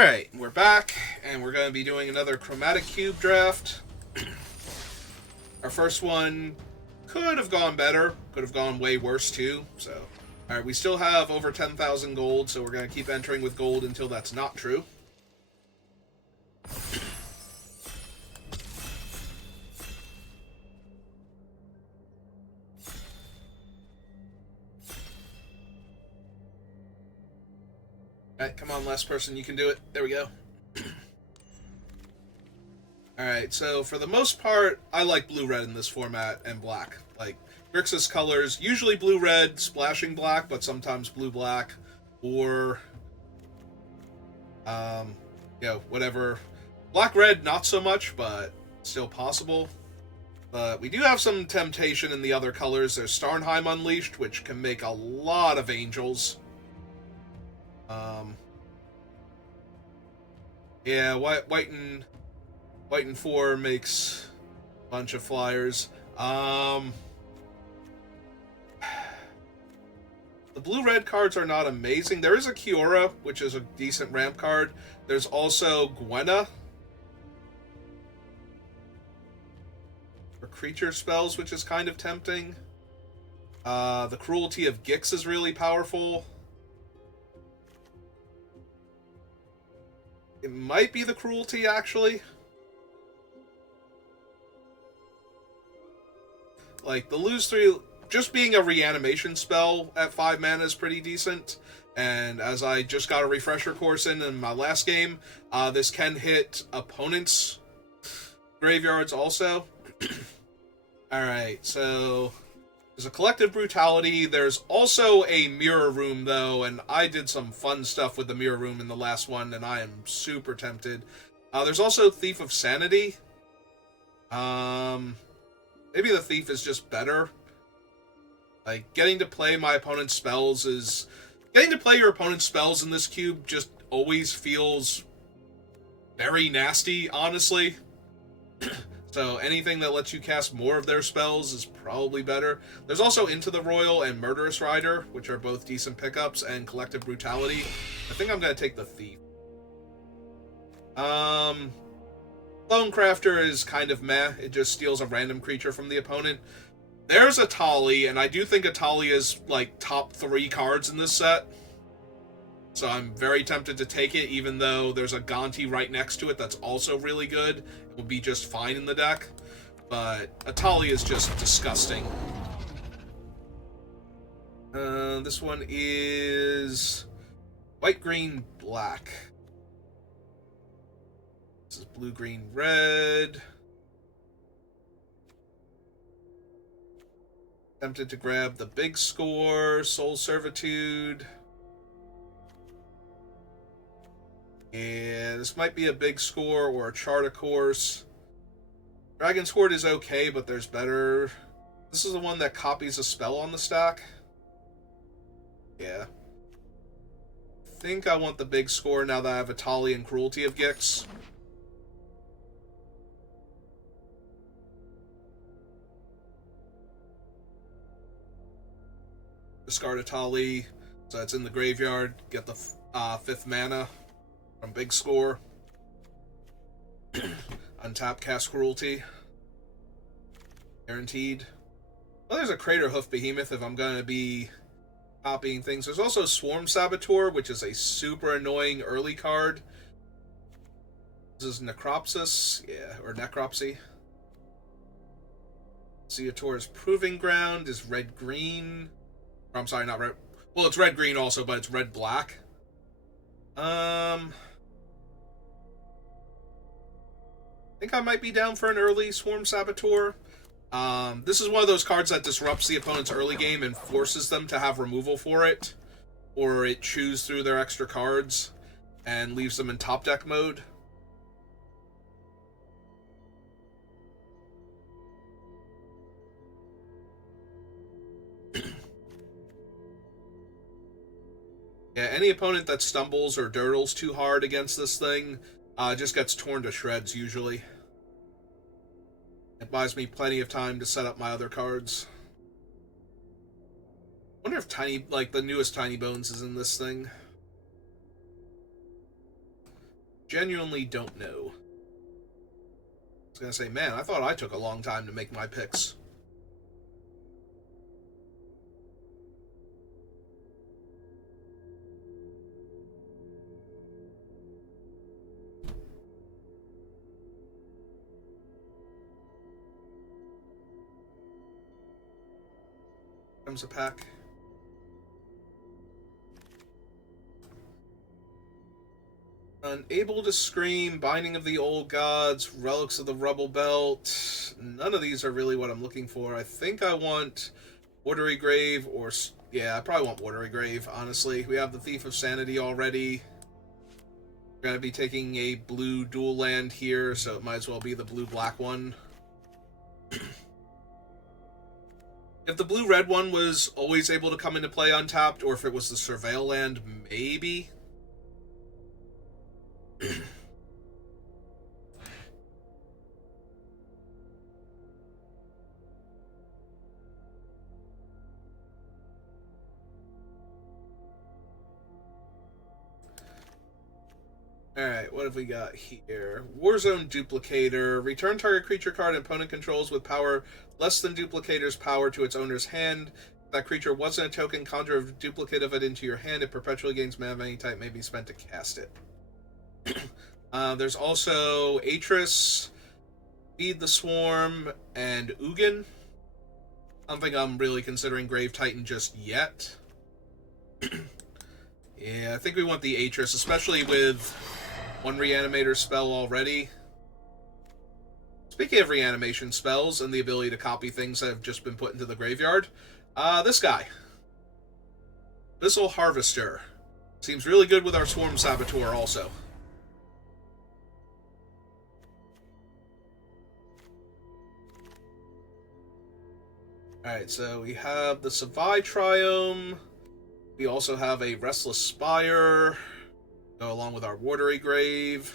Alright, we're back, and we're going to be doing another Chromatic Cube draft. Our first one could have gone better, could have gone way worse too, so... Alright, we still have over 10,000 gold, so we're going to keep entering with gold until that's not true. Alright, come on, last person, you can do it. There we go. Alright, so for the most part, I like blue-red in this format and black. Like, Grixis colors, usually blue-red, splashing black, but sometimes blue-black, or, whatever. Black-red, not so much, but still possible. But we do have some temptation in the other colors. There's Starnheim Unleashed, which can make a lot of angels. Yeah, white and 4 makes a bunch of flyers. The blue-red cards are not amazing. There is a Kiora, which is a decent ramp card. There's also Gwenna for creature spells, which is kind of tempting. The Cruelty of Gix is really powerful. It might be the Cruelty, actually. Like, the lose 3... Just being a reanimation spell at 5 mana is pretty decent. And as I just got a refresher course in my last game, this can hit opponents' graveyards also. Alright, so... There's a Collective Brutality. There's also a Mirror Room, though, and I did some fun stuff with the Mirror Room in the last one, and I am super tempted. There's also Thief of Sanity. Maybe the Thief is just better. Like, getting to play my opponent's spells is... Getting to play your opponent's spells in this cube just always feels very nasty, honestly. So anything that lets you cast more of their spells is probably better. There's also Into the Royal and Murderous Rider, which are both decent pickups, and Collective Brutality. I think I'm going to take the Thief. Lone Crafter is kind of meh. It just steals a random creature from the opponent. There's Atali, and I do think Atali is, like, top 3 cards in this set. So I'm very tempted to take it, even though there's a Gonti right next to it that's also really good. It will be just fine in the deck. But Atali is just disgusting. This one is white, green, black. This is blue, green, red. Tempted to grab the big score, Soul Servitude. Yeah, this might be a big score or a chart of course. Dragon's Horde is okay, but there's better. This is the one that copies a spell on the stack. Yeah. I think I want the big score now that I have Atali and Cruelty of Gix. Discard Atali, so it's in the graveyard. Get the 5th mana from big score. Untap, cast Cruelty. Guaranteed. Well, there's a Crater Hoof Behemoth if I'm going to be copying things. There's also Swarm Saboteur, which is a super annoying early card. This is Necropsis, yeah, or Necropsy. Seator's Proving Ground is red-green. I'm sorry, not red. Well, it's red-green also, but it's red-black. I think I might be down for an early Swarm Saboteur. This is one of those cards that disrupts the opponent's early game and forces them to have removal for it. Or it chews through their extra cards and leaves them in top deck mode. Yeah, any opponent that stumbles or dirtles too hard against this thing just gets torn to shreds, usually. It buys me plenty of time to set up my other cards. I wonder if the newest Tiny Bones is in this thing. genuinely don't know. I was gonna say, man, I thought I took a long time to make my picks. Comes a pack. Unable to Scream, Binding of the Old Gods, Relics of the Rubble Belt. None of these are really what I'm looking for. I think I want Watery Grave or... Yeah, I probably want Watery Grave, honestly. We have the Thief of Sanity already. We're going to be taking a blue dual land here, so it might as well be the blue-black one. If the blue-red one was always able to come into play untapped, or if it was the Surveil land, maybe... Alright, what have we got here? Warzone Duplicator. Return target creature card opponent controls with power less than Duplicator's power to its owner's hand. If that creature wasn't a token, conjure a duplicate of it into your hand. It perpetually gains mana of any type, may be spent to cast it. There's also Atris, Feed the Swarm, and Ugin. I don't think I'm really considering Grave Titan just yet. Yeah, I think we want the Atris, especially with one reanimator spell already. Speaking of reanimation spells and the ability to copy things that have just been put into the graveyard, this guy. Abyssal Harvester. Seems really good with our Swarm Saboteur also. Alright, so we have the Savai Triome. We also have a Restless Spire. Go along with our Watery Grave.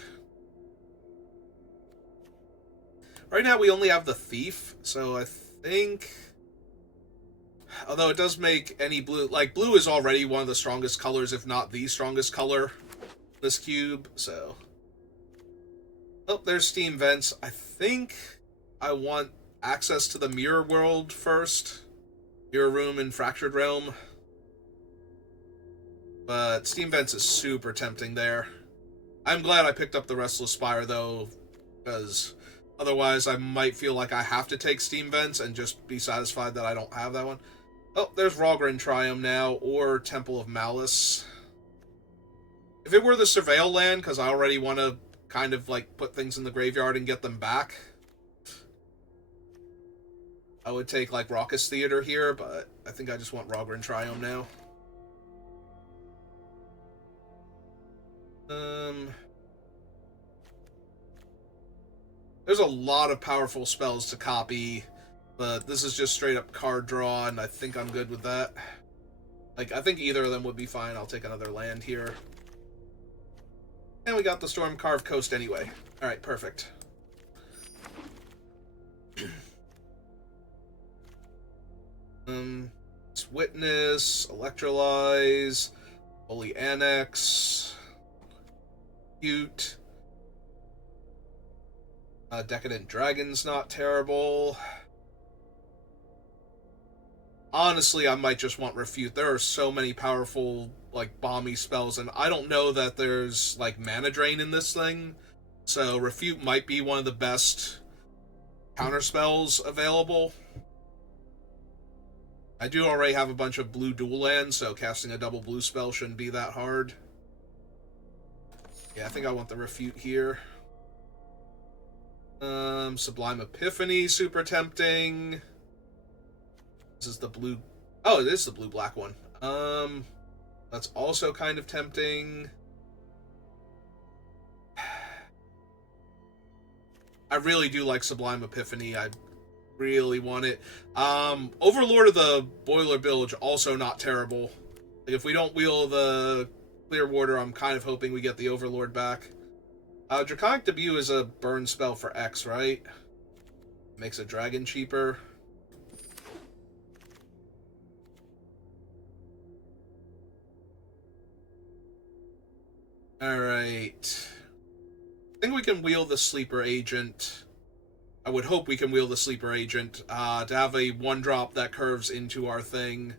Right now we only have the Thief, so I think... Although it does make any blue... Like, blue is already one of the strongest colors, if not the strongest color, this cube, so... Oh, there's Steam Vents. I think I want access to the Mirror World first. Mirror Room in Fractured Realm. But Steam Vents is super tempting there. I'm glad I picked up the Restless Spire, though, because otherwise I might feel like I have to take Steam Vents and just be satisfied that I don't have that one. Oh, there's Rogren Triome now, or Temple of Malice. If it were the Surveil land, because I already want to kind of, like, put things in the graveyard and get them back, I would take, like, Raucous Theater here, but I think I just want Rogren Triome now. There's a lot of powerful spells to copy, but this is just straight up card draw, and I think I'm good with that. Like, I think either of them would be fine. I'll take another land here. And we got the Storm-Carved Coast anyway. Alright, perfect. It's Witness, Electrolyze, Holy Annex, Cute. Decadent Dragon's not terrible. Honestly, I might just want Refute. There are so many powerful, like, bomby spells, and I don't know that there's, like, mana drain in this thing. So Refute might be one of the best counter spells available. I do already have a bunch of blue dual lands, so casting a double blue spell shouldn't be that hard. Yeah, I think I want the Refute here. Sublime Epiphany, super tempting. This is the blue... Oh, it is the blue-black one. That's also kind of tempting. I really do like Sublime Epiphany. I really want it. Overlord of the Boiler Bilge, also not terrible. Like, if we don't wheel the Clearwater, I'm kind of hoping we get the Overlord back. Draconic Debut is a burn spell for X, right? Makes a dragon cheaper. Alright. I think we can wheel the Sleeper Agent. I would hope we can wheel the Sleeper Agent to have a 1-drop that curves into our thing.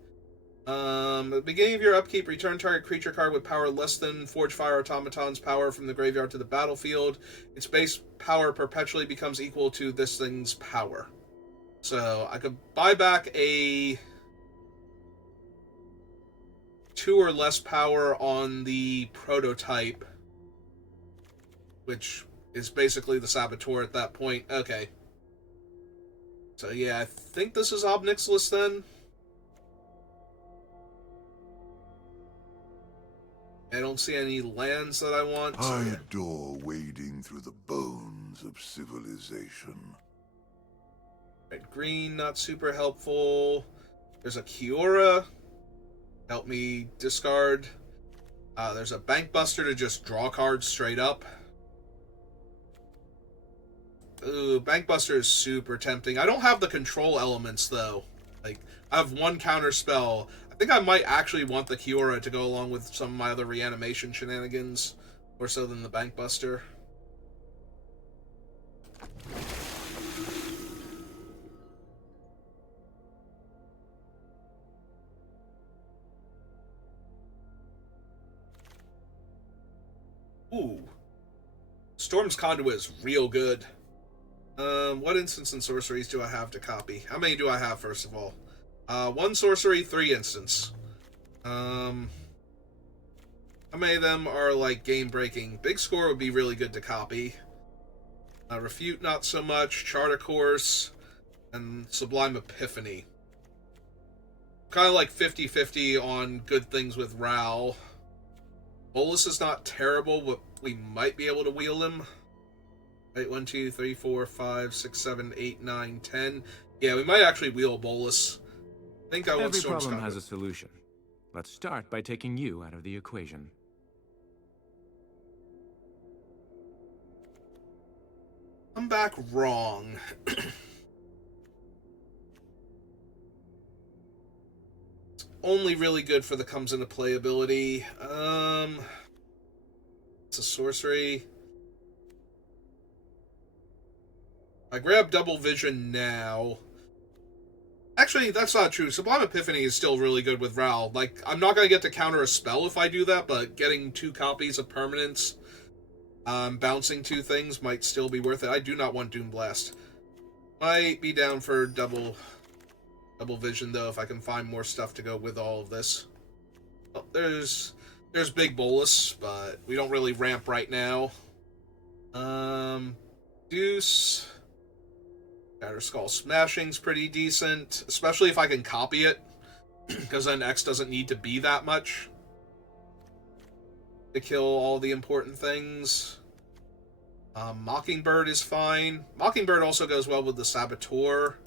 At the beginning of your upkeep, return target creature card with power less than Forge Fire Automaton's power from the graveyard to the battlefield. Its base power perpetually becomes equal to this thing's power. So I could buy back a 2 or less power on the prototype, which is basically the Saboteur at that point. Okay. So yeah, I think this is Ob Nixilis then. I don't see any lands that I want. I adore wading through the bones of civilization. Red green, not super helpful. There's a Kiora. Help me discard. There's a Bankbuster to just draw cards straight up. Ooh, Bankbuster is super tempting. I don't have the control elements, though. Like, I have 1 counter spell. I think I might actually want the Kiora to go along with some of my other reanimation shenanigans, more so than the Bankbuster. Ooh. Storm's Conduit is real good. What instants and sorceries do I have to copy? How many do I have, first of all? 1 sorcery, 3 instants. How many of them are, like, game-breaking? Big Score would be really good to copy. Refute, not so much. Charter Course. And Sublime Epiphany. Kind of like 50-50 on good things with Ral. Bolus is not terrible, but we might be able to wheel him. Right, 1, 2, 3, 4, 5, 6, 7, 8, 9, 10. Yeah, we might actually wheel Bolus. I think I want Every Storm's problem Conduit. has a solution. Let's start by taking you out of the equation. I'm back wrong. It's only really good for the comes into play ability. It's a sorcery. I grab Double Vision now. Actually, that's not true. Sublime Epiphany is still really good with Ral. Like, I'm not going to get to counter a spell if I do that, but getting 2 copies of permanence, bouncing 2 things might still be worth it. I do not want Doom Blast. Might be down for double vision, though, if I can find more stuff to go with all of this. Oh, there's Big Bolus, but we don't really ramp right now. Deuce. Shatter Skull Smashing's pretty decent, especially if I can copy it, because then X doesn't need to be that much to kill all the important things. Mockingbird is fine. Mockingbird also goes well with the Saboteur.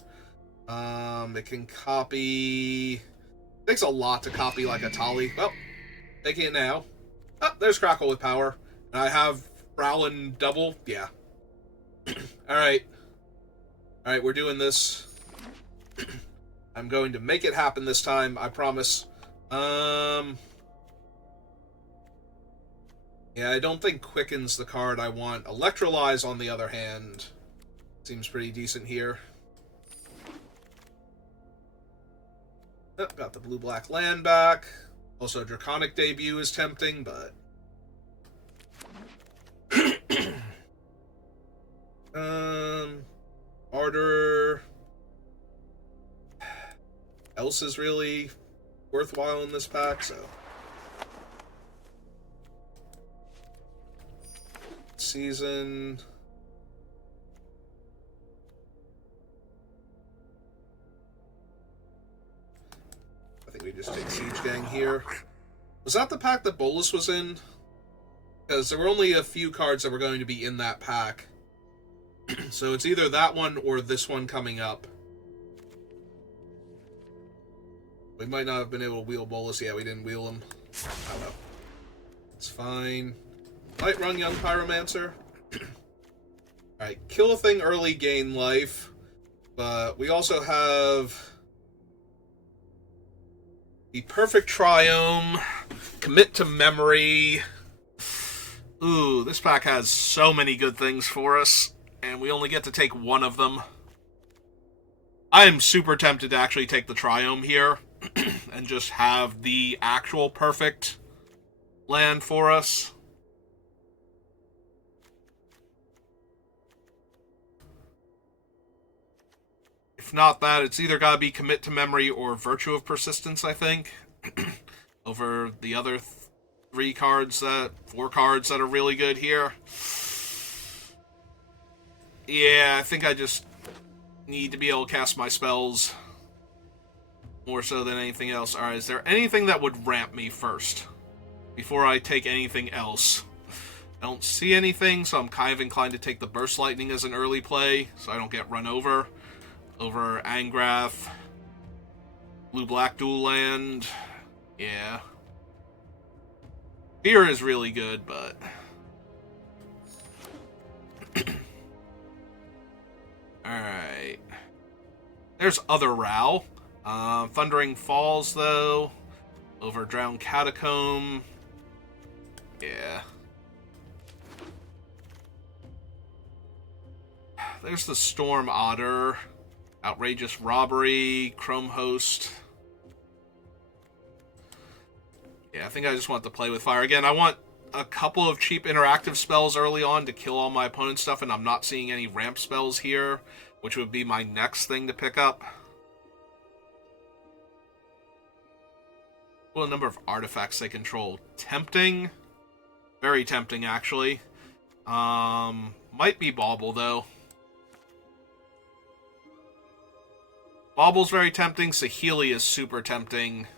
It can copy... It takes a lot to copy like a Tali. Well, taking it now. Oh, there's Crackle with power. And I have Rowlin double. Yeah. Alright. Alright, we're doing this. I'm going to make it happen this time, I promise. Yeah, I don't think Quicken's the card I want. Electrolyze, on the other hand, seems pretty decent here. Oh, got the blue-black land back. Also, Draconic Debut is tempting, but... Ardor... Else is really worthwhile in this pack, so... Season... I think we just take Siege Gang here. Was that the pack that Bolus was in? Because there were only a few cards that were going to be in that pack. So it's either that one or this one coming up. We might not have been able to wheel Bolus. Yeah, we didn't wheel him. Oh well. It's fine. Might run Young Pyromancer. Alright, kill a thing early, gain life. But we also have the Perfect Triome, Commit to Memory, Ooh, this pack has so many good things for us, and we only get to take one of them. I am super tempted to actually take the Triome here and just have the actual perfect land for us. If not that, it's either got to be Commit to Memory or Virtue of Persistence, I think, over the other four cards that are really good here. Yeah, I think I just need to be able to cast my spells more so than anything else. Alright, is there anything that would ramp me first before I take anything else? I don't see anything, so I'm kind of inclined to take the Burst Lightning as an early play so I don't get run over Angrath, blue-black dual land. Yeah. Fear is really good, but alright. There's other Rao. Thundering Falls, though. Over Drowned Catacomb. Yeah. There's the Storm Otter. Outrageous Robbery. Chrome Host. Yeah, I think I just want to play with fire. Again, I want a couple of cheap interactive spells early on to kill all my opponent's stuff, and I'm not seeing any ramp spells here, which would be my next thing to pick up. Well, a number of artifacts they control. Tempting. Very tempting, actually. Might be Bauble, though. Bauble's very tempting. Saheeli is super tempting.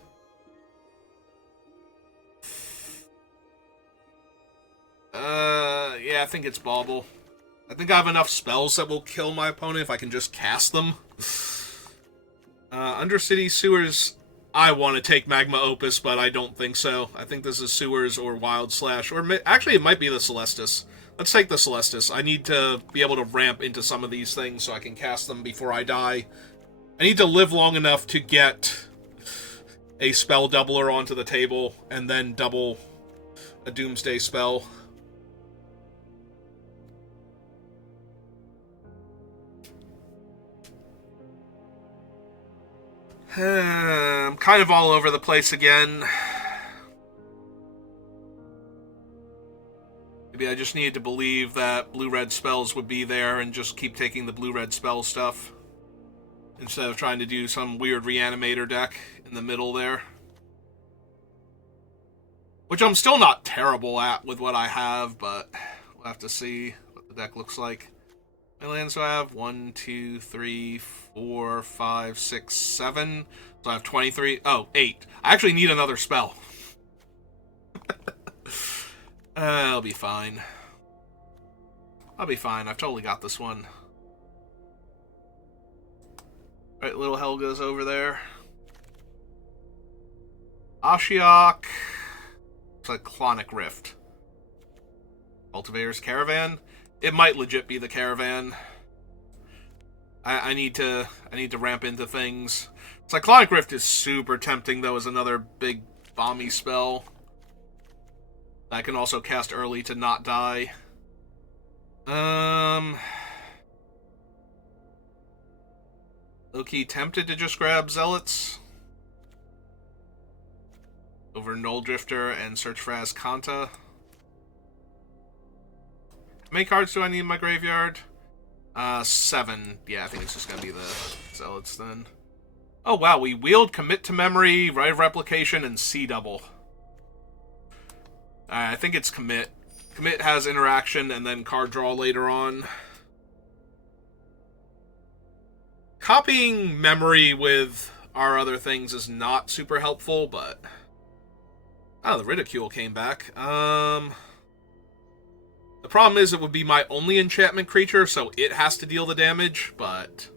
Yeah, I think it's Bauble. I think I have enough spells that will kill my opponent if I can just cast them. Undercity Sewers, I want to take Magma Opus, but I don't think so. I think this is Sewers or Wild Slash, or actually it might be the Celestis. Let's take the Celestis. I need to be able to ramp into some of these things so I can cast them before I die. I need to live long enough to get a spell doubler onto the table and then double a Doomsday spell. I'm kind of all over the place again. Maybe I just needed to believe that blue-red spells would be there and just keep taking the blue-red spell stuff instead of trying to do some weird reanimator deck in the middle there. Which I'm still not terrible at with what I have, but we'll have to see what the deck looks like. How many lands do I have? 1, 2, 3, 4, 5, 6, 7. So I have 23. Oh, 8. I actually need another spell. I'll be fine. I'll be fine. I've totally got this one. Alright, little Helga's over there. Ashiok. Cyclonic Rift. Cultivator's Caravan. It might legit be the Caravan. I need to ramp into things. Cyclonic Rift is super tempting, though, as another big bomby spell. I can also cast early to not die. Low-key tempted to just grab Zealots over Null Drifter and search for Azcanta. How many cards do I need in my graveyard? 7. Yeah, I think it's just gonna be the Zealots then. Oh wow, we wield Commit to Memory, Rite of Replication, and C-Double. I think it's Commit. Commit has interaction and then card draw later on. Copying Memory with our other things is not super helpful, but... Oh, the Ridicule came back. The problem is it would be my only enchantment creature, so it has to deal the damage, but...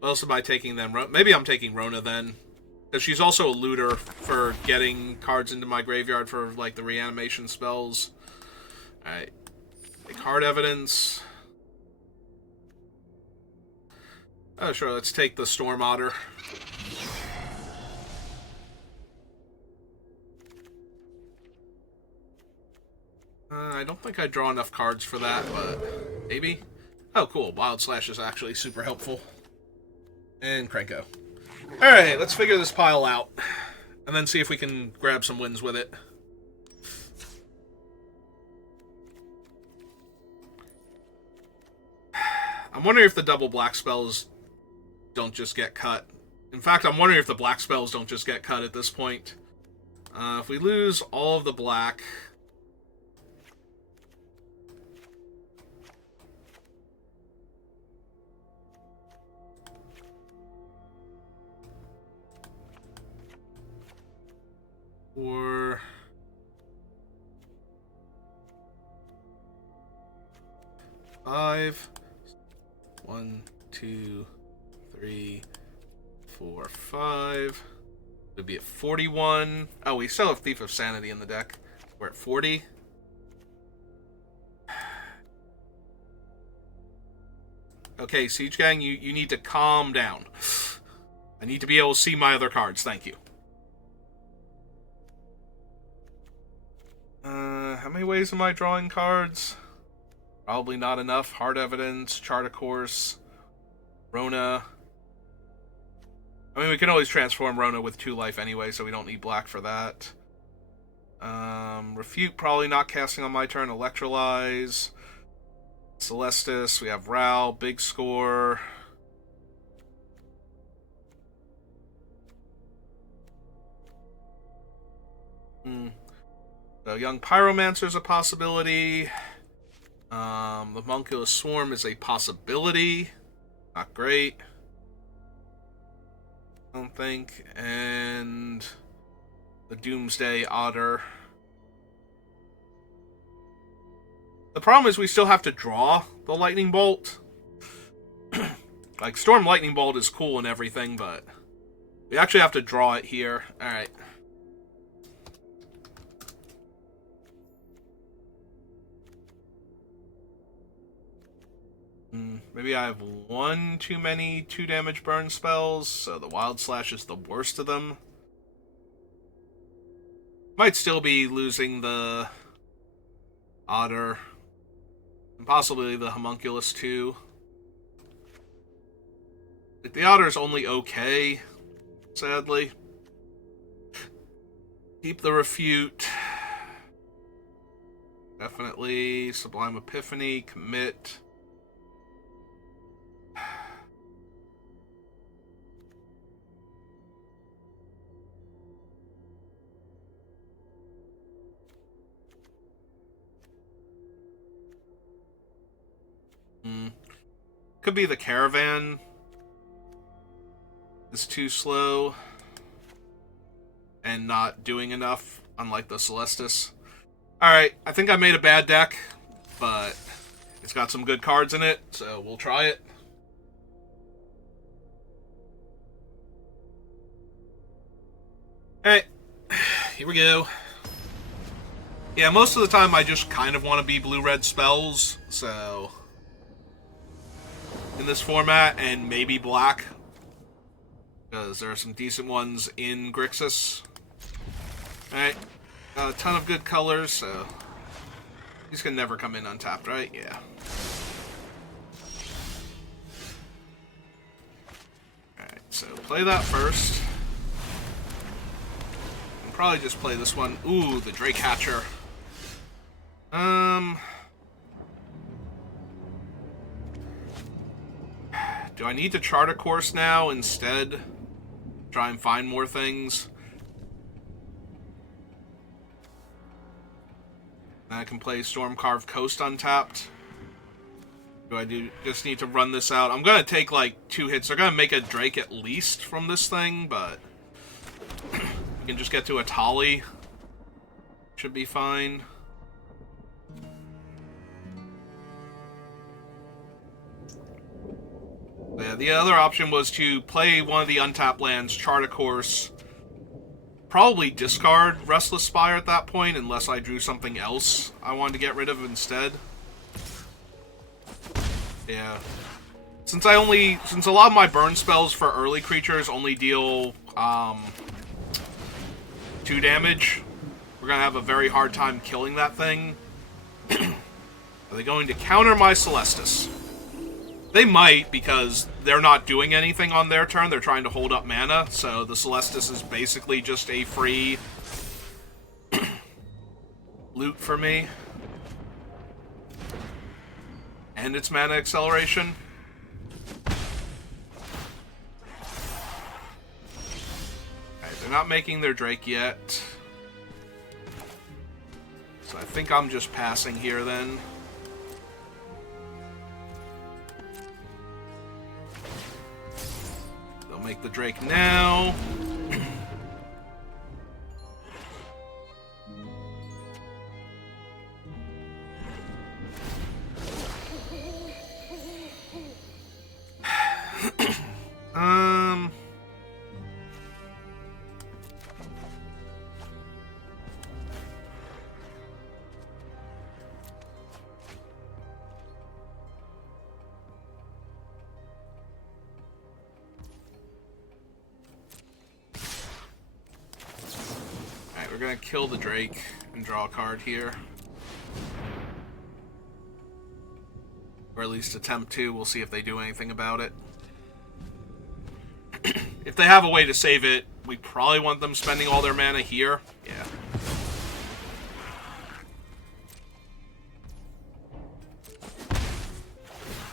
What else am I taking then? Maybe I'm taking Rona then. Because she's also a looter for getting cards into my graveyard for, like, the reanimation spells. Alright. Take Hard Evidence. Oh, sure, let's take the Storm Otter. I don't think I draw enough cards for that, but maybe. Oh, cool. Wild Slash is actually super helpful. And Cranko. Alright, let's figure this pile out. And then see if we can grab some wins with it. I'm wondering if the double black spells don't just get cut. In fact, I'm wondering if the black spells don't just get cut at this point. If we lose all of the black... Or... 5... 1, 2, 3, 4, 5. Would be at 41. Oh, we still have Thief of Sanity in the deck. We're at 40. Okay, Siege Gang, you need to calm down. I need to be able to see my other cards. Thank you. How many ways am I drawing cards? Probably not enough. Hard Evidence, Chart a Course, Rona. I mean, we can always transform Rona with 2 life anyway, so we don't need black for that. Refute, probably not casting on my turn. Electrolyze. Celestis, we have Ral, Big Score. So Young Pyromancer's a possibility. The Homunculus Swarm is a possibility. Not great. I don't think. And the Doomsday Otter. The problem is we still have to draw the Lightning Bolt. Like, Storm Lightning Bolt is cool and everything, but we actually have to draw it here. Alright. Maybe I have one too many 2 damage burn spells, so the Wild Slash is the worst of them. Might still be losing the Otter. And possibly the Homunculus too. The Otter's only okay, sadly. Keep the Refute. Definitely. Sublime Epiphany, commit. Could be the Caravan. It's too slow. And not doing enough, unlike the Celestis. Alright, I think I made a bad deck, but it's got some good cards in it, so we'll try it. Alright, here we go. Yeah, most of the time I just kind of want to be blue-red spells, so... in this format, and maybe black, because there are some decent ones in Grixis. Alright, a ton of good colors, so these can never come in untapped, right? Yeah. Alright, so play that first. And probably just play this one. Ooh, the Drake Hatcher. Do I need to chart a course now instead? Try and find more things? And I can play Stormcarved Coast untapped. Do I just need to run this out? I'm going to take like 2 hits. They're going to make a Drake at least from this thing, but we can just get to a Tali. Should be fine. Yeah, the other option was to play one of the untapped lands, chart a course, probably discard Restless Spire at that point, unless I drew something else I wanted to get rid of instead. Yeah. Since a lot of my burn spells for early creatures only deal 2 damage, we're gonna have a very hard time killing that thing. Are they going to counter my Celestis? They might, because they're not doing anything on their turn. They're trying to hold up mana, so the Celestis is basically just a free loot for me. And its mana acceleration. Okay, they're not making their Drake yet. So I think I'm just passing here then. They'll make the Drake now. We're gonna kill the Drake and draw a card here. Or at least attempt to. We'll see if they do anything about it. If they have a way to save it, we probably want them spending all their mana here. Yeah.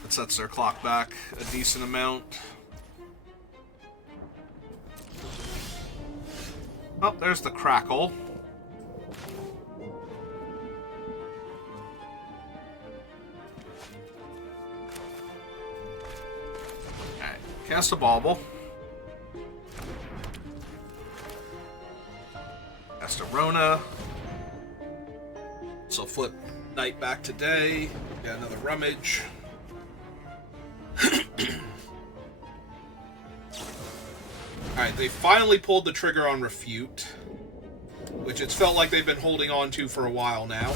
That sets their clock back a decent amount. Oh, there's the Crackle. Alright, cast a Bauble. Cast a Rona. So flip night back to day. Get another Rummage. Alright, they finally pulled the trigger on Refute, which it's felt like they've been holding on to for a while now.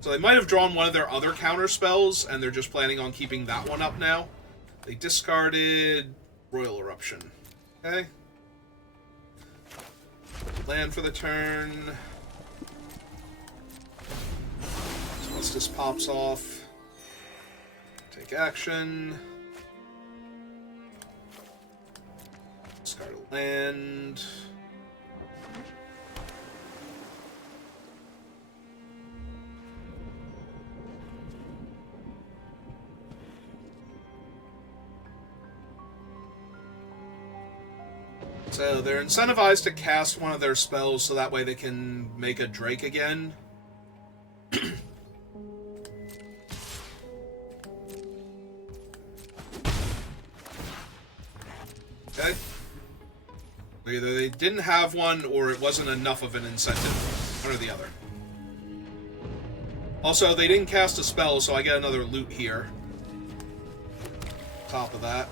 So they might have drawn one of their other counter spells, and they're just planning on keeping that one up now. They discarded Royal Eruption. Okay. Land for the turn. Celestis pops off. Take action. Discard a land. So they're incentivized to cast one of their spells so that way they can make a Drake again. Okay. Either they didn't have one or it wasn't enough of an incentive. One or the other. Also, they didn't cast a spell, so I get another loot here. Top of that.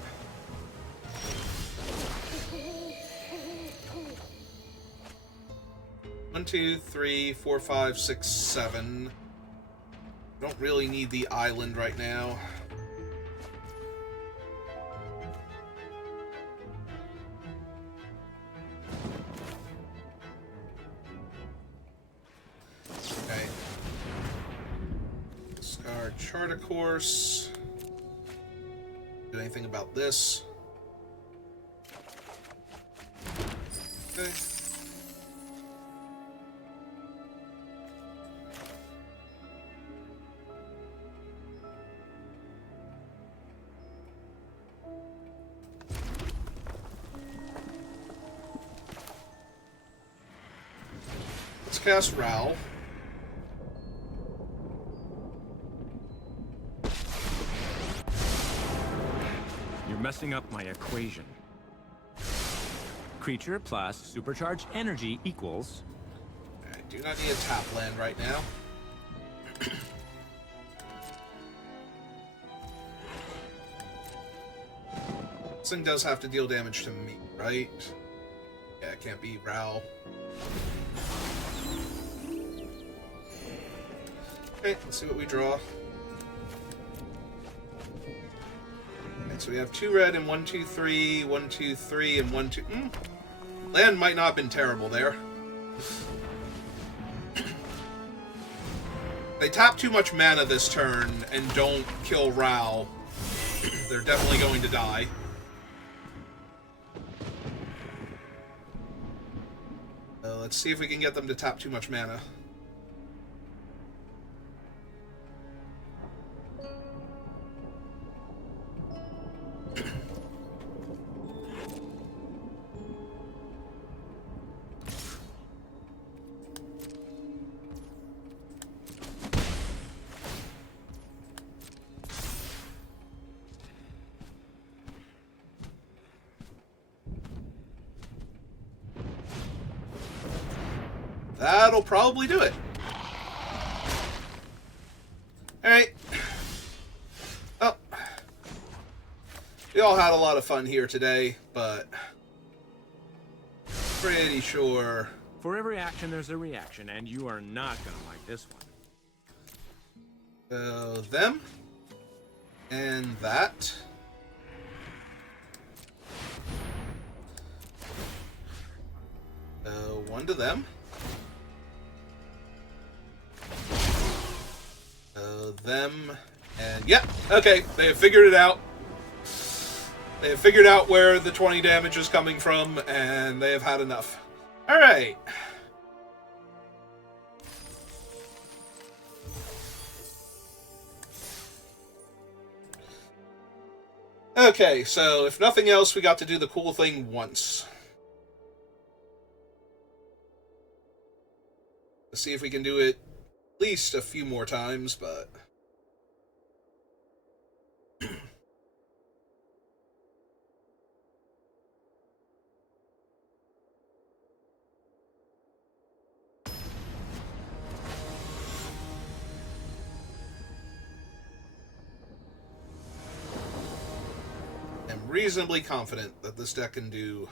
One, two, three, 4, 5, 6, 7. Don't really need the island right now. Okay. Discard Chart a Course. Do anything about this? Okay. Let's cast Ral. You're messing up my equation. Creature plus supercharged energy equals... I do not need a tap land right now. This thing does have to deal damage to me, right? Yeah, it can't be Ral. Okay, let's see what we draw. Okay, so we have 2 red and 1, 2, 3, 1, 2, 3, and 1, 2. Land might not have been terrible there. they tap too much mana this turn and don't kill Rao, they're definitely going to die. Let's see if we can get them to tap too much mana. That'll probably do it. Alright. Oh. We all had a lot of fun here today, but pretty sure... For every action, there's a reaction, and you are not gonna like this one. Them. And that. One to them. Them, and yeah, okay, they have figured it out. They have figured out where the 20 damage is coming from, and they have had enough. Alright. Okay, so if nothing else, we got to do the cool thing once. Let's see if we can do it at least a few more times, but... I'm reasonably confident that this deck can do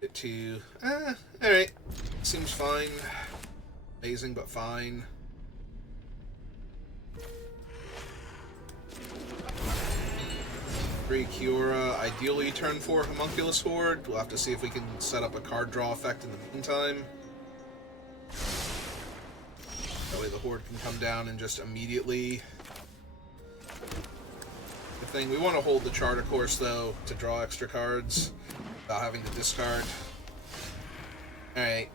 it too. Alright. Seems fine. Amazing, but fine. Three Kiora. Ideally, turn 4 Homunculus Horde. We'll have to see if we can set up a card draw effect in the meantime. That way the Horde can come down and just immediately... The thing, we want to hold the Charter Course, though, to draw extra cards without having to discard. Alright,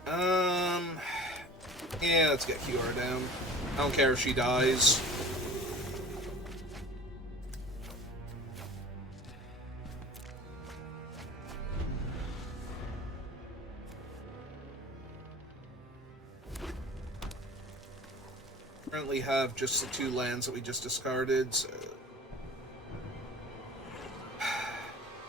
yeah, let's get Kiora down. I don't care if she dies. Currently have just the 2 lands that we just discarded, so...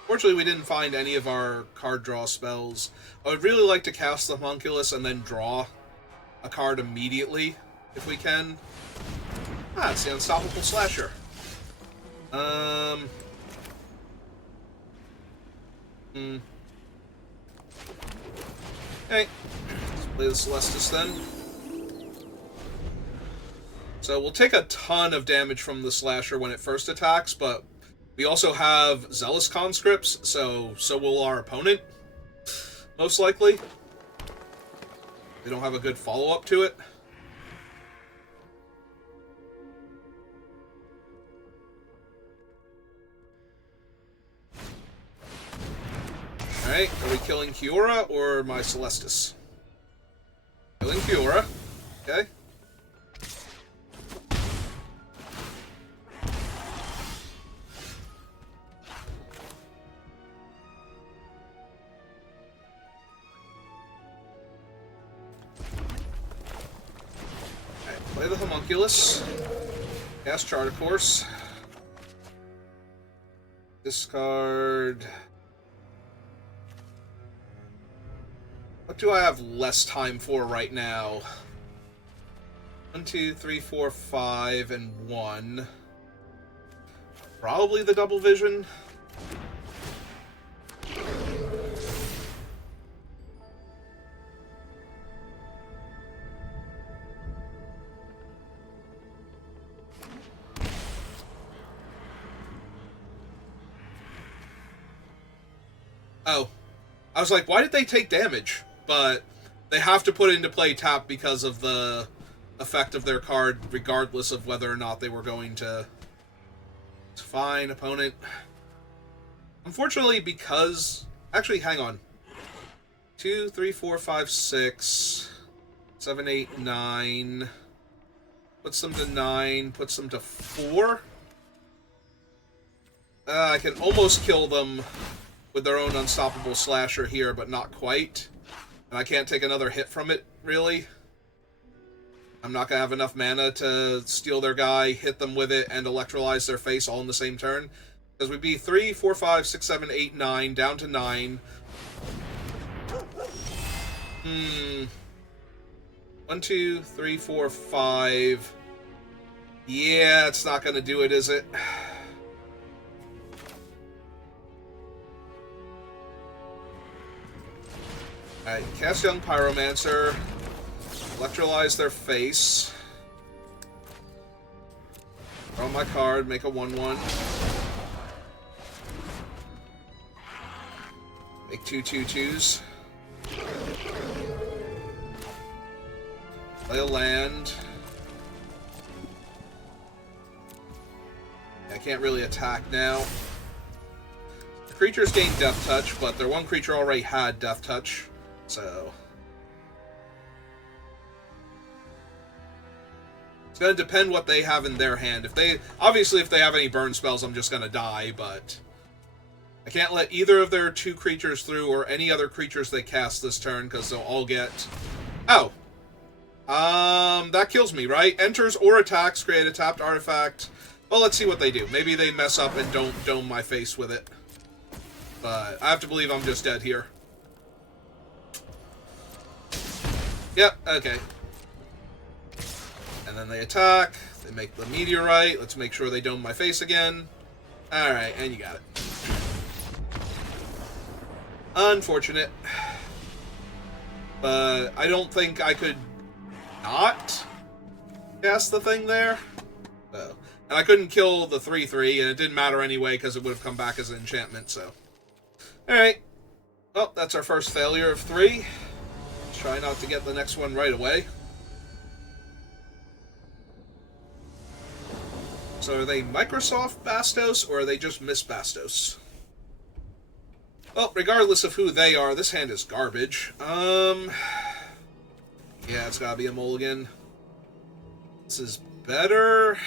Fortunately, we didn't find any of our card draw spells. I would really like to cast the Homunculus and then draw a card immediately, if we can. Ah, it's the Unstoppable Slasher. Hey, let's play the Celestis then. So we'll take a ton of damage from the Slasher when it first attacks, but we also have Zealous Conscripts, so will our opponent, most likely. We don't have a good follow-up to it. Alright, are we killing Kiora or my Celestis? Killing Kiora. Okay. Play the Homunculus. Cast Charter Course. Discard. What do I have less time for right now? 1, 2, 3, 4, 5, and 1. Probably the Double Vision. Oh. I was like, why did they take damage? But they have to put into play tap because of the effect of their card, regardless of whether or not they were going to... It's fine, opponent. Unfortunately, because... Actually, hang on. 2, 3, 4, 5, 6, 7, 8, 9. Puts them to 9, puts them to 4. I can almost kill them with their own unstoppable slasher here, but not quite. And I can't take another hit from it, really. I'm not going to have enough mana to steal their guy, hit them with it, and electrolyze their face all in the same turn. Because we'd be 3, 4, 5, 6, 7, 8, 9, down to 9. 1, 2, 3, 4, 5. Yeah, it's not going to do it, is it? Alright, cast Young Pyromancer. Electrolyze their face. Draw my card, make a 1/1. Make 2 2/2s. Play a land. I can't really attack now. The creatures gain Death Touch, but their one creature already had Death Touch, so... It's going to depend what they have in their hand. Obviously, if they have any burn spells, I'm just going to die, but... I can't let either of their 2 creatures through, or any other creatures they cast this turn, because they'll all get... Oh! That kills me, right? Enters or attacks, create a tapped artifact. Well, let's see what they do. Maybe they mess up and don't dome my face with it. But I have to believe I'm just dead here. Yep, okay. And then they attack. They make the meteorite. Let's make sure they dome my face again. Alright, and you got it. Unfortunate. But I don't think I could not cast the thing there. So. And I couldn't kill the 3/3, and it didn't matter anyway because it would have come back as an enchantment, so. Alright. Well, that's our first failure of 3. Let's try not to get the next one right away. So are they Microsoft Bastos, or are they just Miss Bastos? Well, regardless of who they are, this hand is garbage. Yeah, it's gotta be a mulligan. This is better.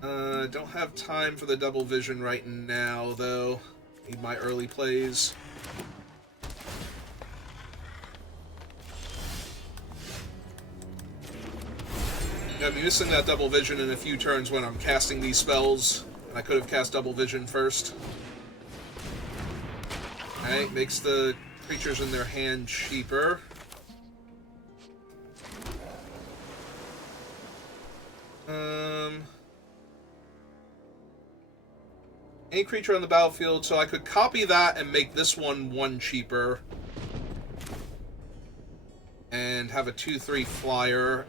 Don't have time for the double vision right now, though. Need my early plays. I'll be missing that double vision in a few turns when I'm casting these spells. And I could have cast double vision first. Alright, makes the creatures in their hand cheaper. Any creature on the battlefield, so I could copy that and make this one cheaper. And have a 2/3 flyer.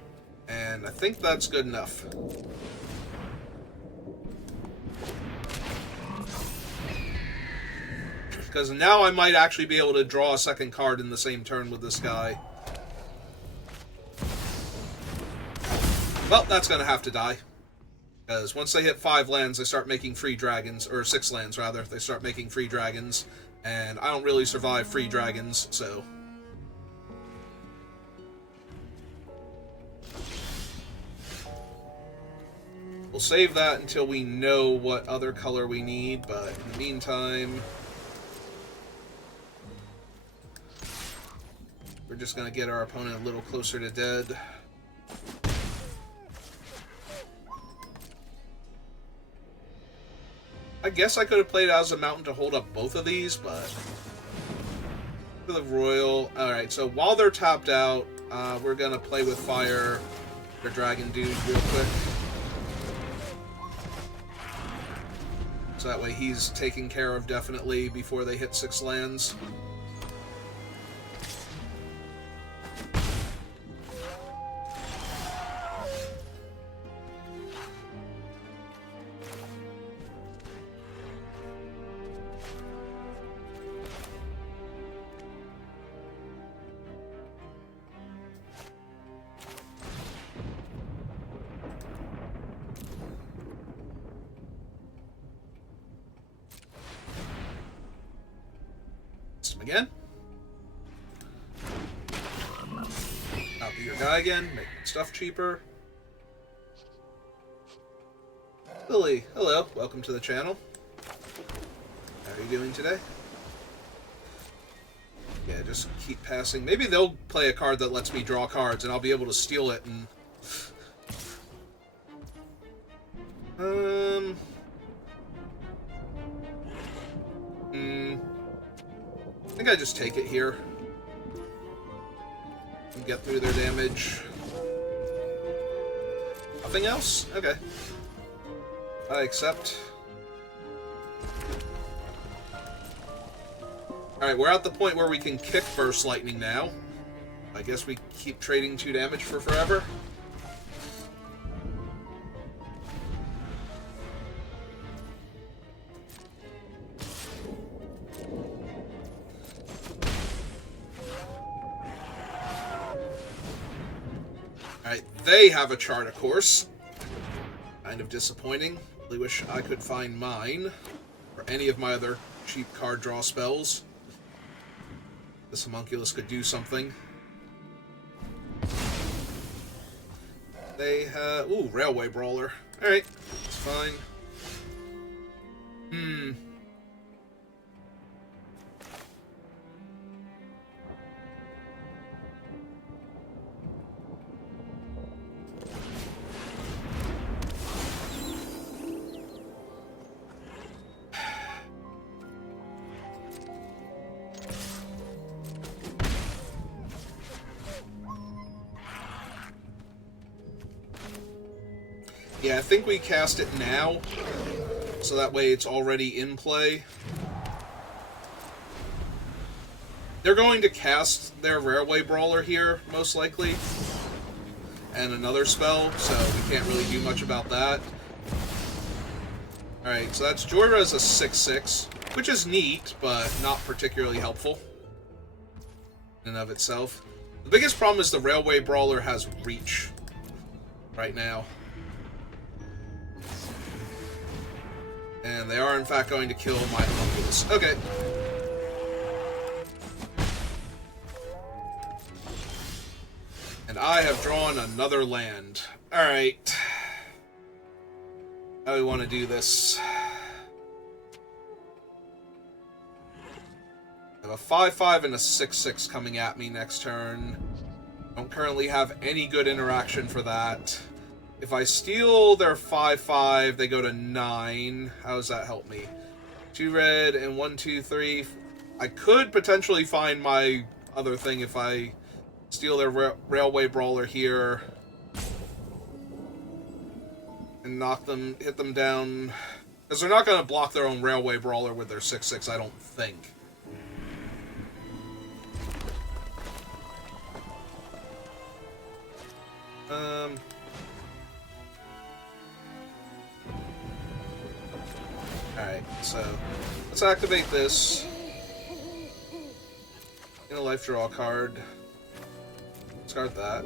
And I think that's good enough. Because now I might actually be able to draw a second card in the same turn with this guy. Well, that's going to have to die. Because once they hit 5 lands, they start making free dragons. Or 6 lands, rather. They start making free dragons. And I don't really survive free dragons, so... We'll save that until we know what other color we need, but in the meantime... We're just going to get our opponent a little closer to dead. I guess I could have played out as a mountain to hold up both of these, but... For the royal... Alright, so while they're tapped out, we're going to play with fire the dragon dude real quick. So that way he's taken care of definitely before they hit 6 lands. again. I'll be your guy again, make stuff cheaper. Lily, hello, welcome to the channel. How are you doing today? Yeah, just keep passing. Maybe they'll play a card that lets me draw cards and I'll be able to steal it and... I think I just take it here. And get through their damage. Nothing else? Okay. I accept. Alright, we're at the point where we can kick Burst Lightning now. I guess we keep trading 2 damage for forever. Alright, they have a chart, of course. Kind of disappointing. Really wish I could find mine, or any of my other cheap card draw spells. This homunculus could do something. They have... Ooh, Railway Brawler. Alright, it's fine. Yeah, I think we cast it now, so that way it's already in play. They're going to cast their Railway Brawler here, most likely, and another spell, so we can't really do much about that. Alright, so that's Joyra as a 6/6, which is neat, but not particularly helpful in and of itself. The biggest problem is the Railway Brawler has reach right now. And they are, in fact, going to kill my homunculus. Okay. And I have drawn another land. Alright. How do we want to do this? I have a 5/5 and a 6/6 coming at me next turn. Don't currently have any good interaction for that. If I steal their 5/5, they go to 9. How does that help me? 2 red and 1, 2, 3. I could potentially find my other thing if I steal their Railway Brawler here and hit them down. Because they're not going to block their own Railway Brawler with their 6/6, I don't think. Alright, so let's activate this. Get a life draw card. Discard that.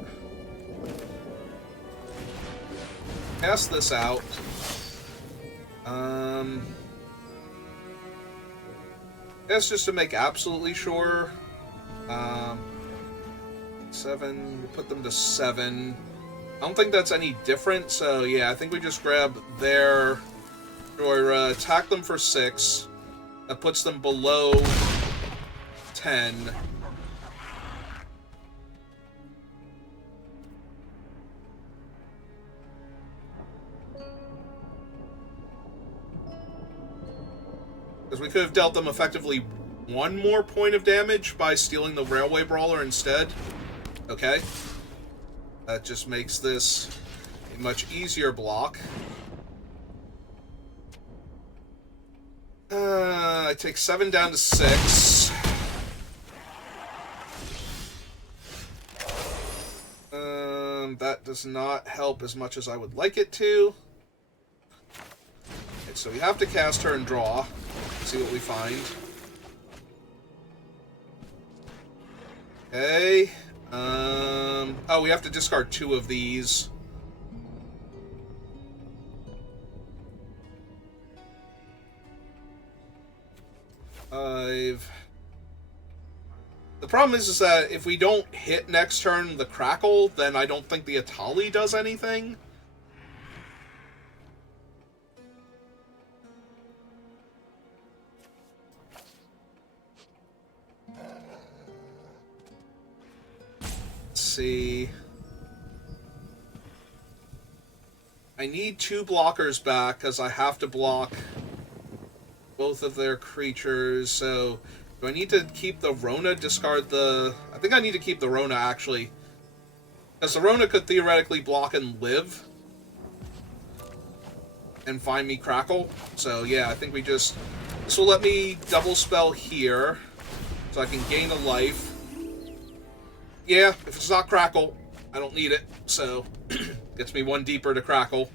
Cast this out. I guess just to make absolutely sure. 7, we'll put them to 7. I don't think that's any different, so yeah, I think we just grab their Joyra, attack them for 6. That puts them below 10. Because we could have dealt them effectively 1 more point of damage by stealing the Railway Brawler instead. Okay. That just makes this a much easier block. I take 7 down to 6. That does not help as much as I would like it to. Okay, so we have to cast her and draw. See what we find. Okay. Oh, we have to discard 2 of these. The problem is that if we don't hit next turn the Crackle, then I don't think the Atali does anything. Let's see. I need 2 blockers back because I have to block both of their creatures. So, do I need to keep the Rona, discard the... I think I need to keep the Rona, actually. Because the Rona could theoretically block and live. And find me Crackle. So, yeah, I think we just... This will let me double spell here. So I can gain a life. Yeah, if it's not Crackle, I don't need it. So, gets me 1 deeper to Crackle.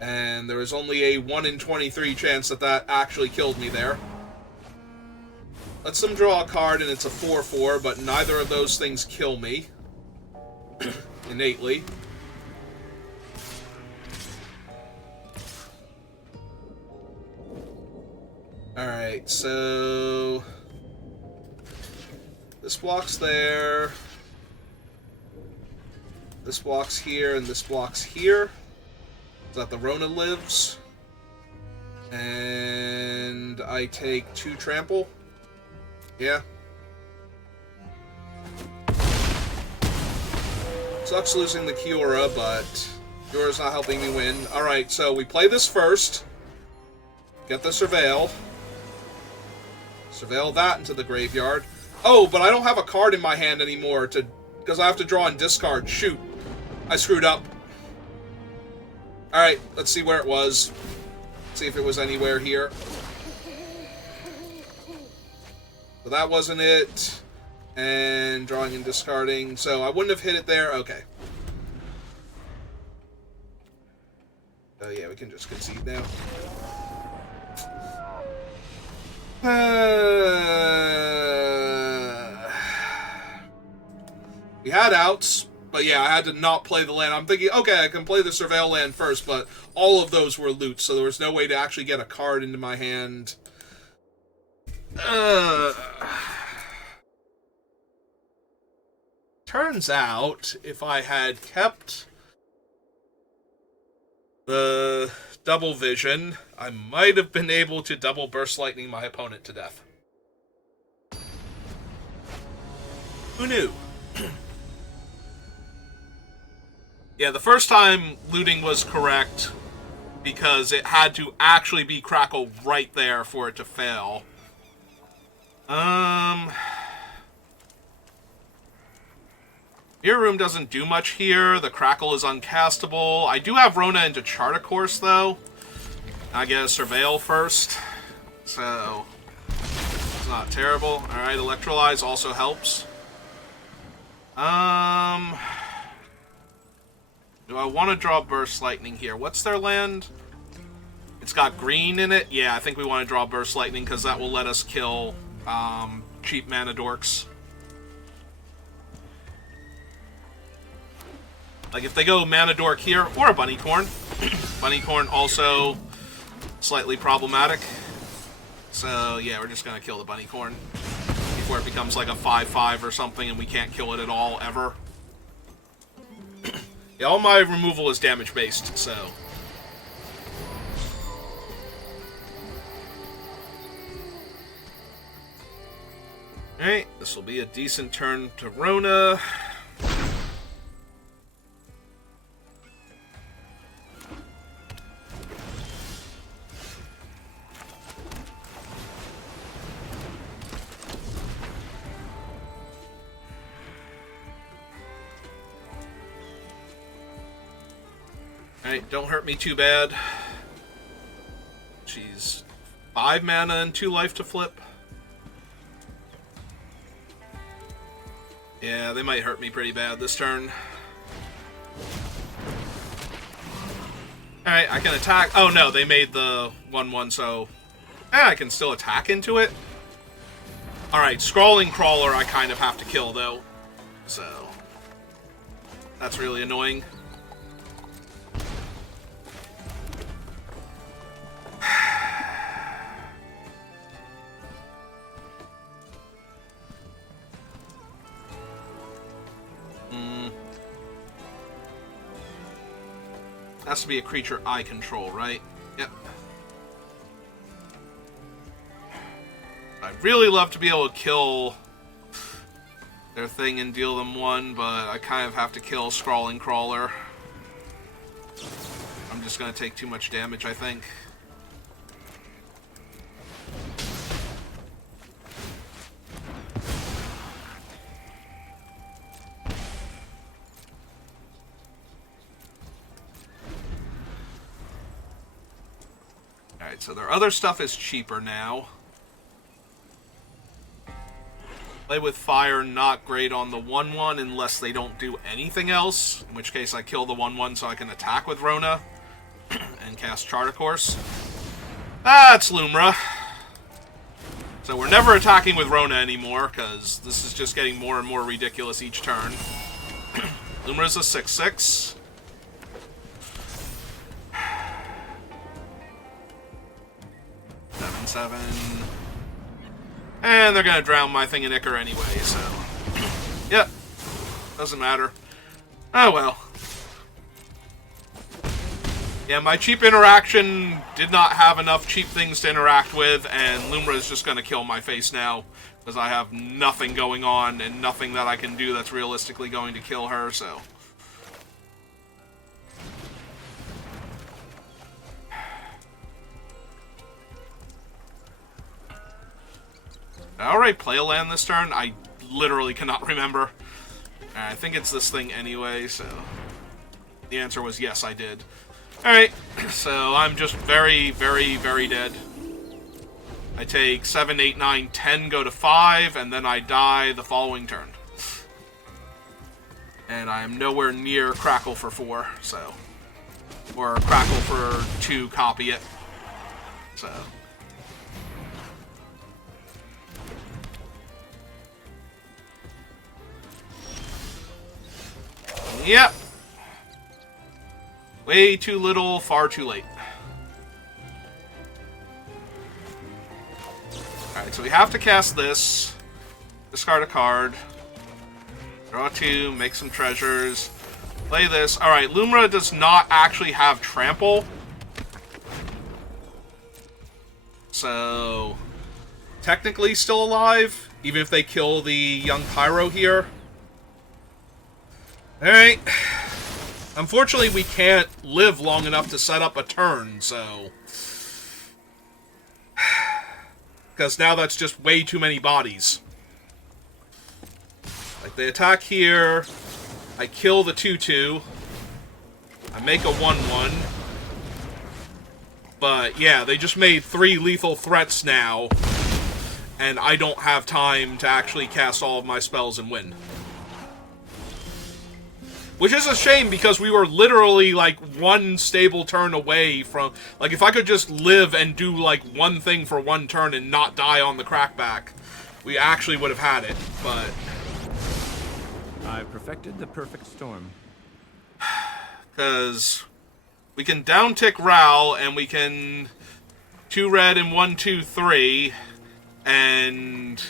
And there is only a 1 in 23 chance that that actually killed me there. Lets them draw a card, and it's a 4/4, but neither of those things kill me. Innately. Alright, so... This block's there. This block's here, and this block's here. So that the Rona lives. And I take 2 trample. Yeah. Sucks losing the Kiora, but Kiora's not helping me win. Alright, so we play this first. Get the Surveil. Surveil that into the graveyard. Oh, but I don't have a card in my hand anymore because I have to draw and discard. Shoot. I screwed up. Alright, let's see where it was. See if it was anywhere here. So that wasn't it. And drawing and discarding. So I wouldn't have hit it there. Okay. Oh yeah, we can just concede now. We had outs, but yeah, I had to not play the land. I'm thinking, okay, I can play the Surveil land first, but all of those were loot, so there was no way to actually get a card into my hand. Turns out, if I had kept the double vision, I might have been able to double burst lightning my opponent to death. Who knew? Yeah, the first time looting was correct because it had to actually be Crackle right there for it to fail. Mirror Room doesn't do much here. The Crackle is uncastable. I do have Rona into Chart a Course, though. I get a Surveil first. So, it's not terrible. Alright, Electrolyze also helps. Do I want to draw Burst Lightning here? What's their land? It's got green in it? Yeah, I think we want to draw Burst Lightning because that will let us kill cheap mana dorks. Like if they go Mana Dork here, or a Bunnycorn. Bunnycorn also slightly problematic. So yeah, we're just going to kill the Bunnycorn before it becomes like a 5/5 or something and we can't kill it at all, ever. Yeah, all my removal is damage-based, so... Alright, this will be a decent turn to Rona. Alright, don't hurt me too bad. She's 5 mana and 2 life to flip. Yeah, they might hurt me pretty bad this turn. Alright, I can attack. Oh no, they made the 1/1, so... I can still attack into it. Alright, Scrawling Crawler I kind of have to kill, though. So... that's really annoying. Has to be a creature I control, right? Yep. I'd really love to be able to kill their thing and deal them 1, but I kind of have to kill Scrawling Crawler. I'm just going to take too much damage, I think. Alright, so their other stuff is cheaper now. Play with fire, not great on the 1/1 unless they don't do anything else, in which case I kill the 1/1 so I can attack with Rona and cast Chart, of course. That's Lumra. So we're never attacking with Rona anymore, because this is just getting more and more ridiculous each turn. Lumra's a 6/6. Seven. And they're gonna drown my thing in Ichor anyway, so... Yep. Doesn't matter. Oh well. Yeah, my cheap interaction did not have enough cheap things to interact with, and Lumra is just gonna kill my face now, because I have nothing going on, and nothing that I can do that's realistically going to kill her, so... Alright, play a land this turn? I literally cannot remember. I think it's this thing anyway, so... The answer was yes, I did. Alright, so I'm just very, very, very dead. I take 7, 8, 9, 10, go to 5, and then I die the following turn. And I am nowhere near Crackle for 4, so... Or Crackle for 2, copy it. So... Yep. Way too little, far too late. Alright, so we have to cast this. Discard a card. Draw 2, make some treasures. Play this. Alright, Lumra does not actually have trample. So... Technically still alive, even if they kill the young Pyro here. Alright. Unfortunately, we can't live long enough to set up a turn, so... Because now that's just way too many bodies. Like, they attack here. I kill the 2/2. I make a 1/1. But, yeah, they just made 3 lethal threats now. And I don't have time to actually cast all of my spells and win. Which is a shame, because we were literally, like, 1 stable turn away from... Like, if I could just live and do, like, 1 thing for 1 turn and not die on the crackback, we actually would have had it, but... I've perfected the perfect storm. Because we can down-tick Ral, and we can 2 red and 1, 2, 3, and,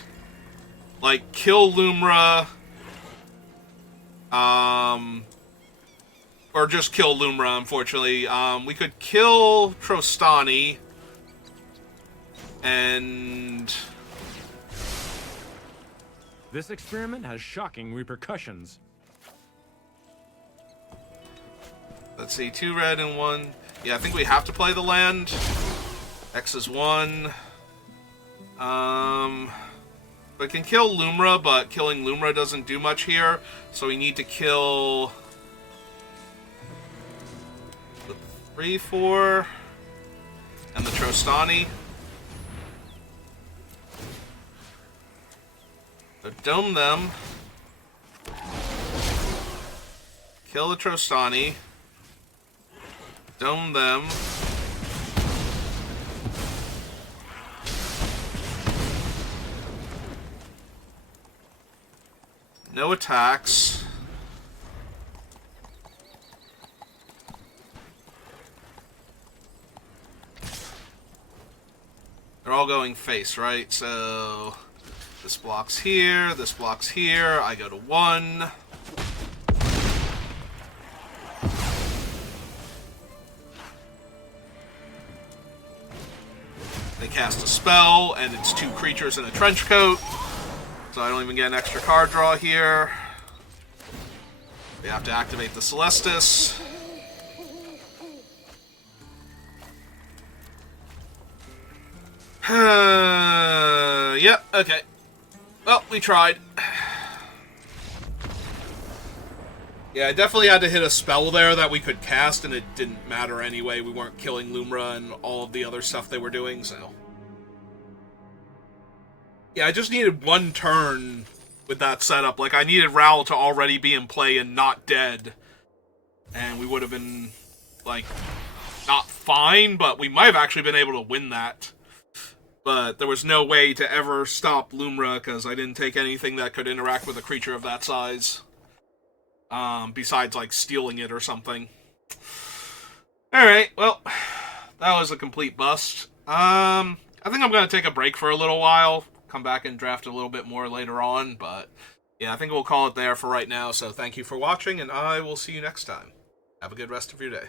like, kill Lumra... Or just kill Lumra, unfortunately. We could kill Trostani. And... This experiment has shocking repercussions. Let's see, 2 red and 1... Yeah, I think we have to play the land. X is 1. We can kill Lumra, but killing Lumra doesn't do much here. So we need to kill... the 3, 4... and the Trostani. So dome them. Kill the Trostani. Dome them. No attacks. They're all going face, right? So this blocks here, this blocks here. I go to 1. They cast a spell, and it's 2 creatures in a trench coat. So I don't even get an extra card draw here. We have to activate the Celestis. Yep, okay. Well, we tried. Yeah, I definitely had to hit a spell there that we could cast, and it didn't matter anyway. We weren't killing Lumra and all of the other stuff they were doing, so... Yeah, I just needed 1 turn with that setup. Like, I needed Ral to already be in play and not dead. And we would have been, like, not fine, but we might have actually been able to win that. But there was no way to ever stop Lumra, because I didn't take anything that could interact with a creature of that size. Besides, like, stealing it or something. Alright, well, that was a complete bust. I think I'm going to take a break for a little while. Come back and draft a little bit more later on, but yeah, I think we'll call it there for right now. So thank you for watching, and I will see you next time. Have a good rest of your day.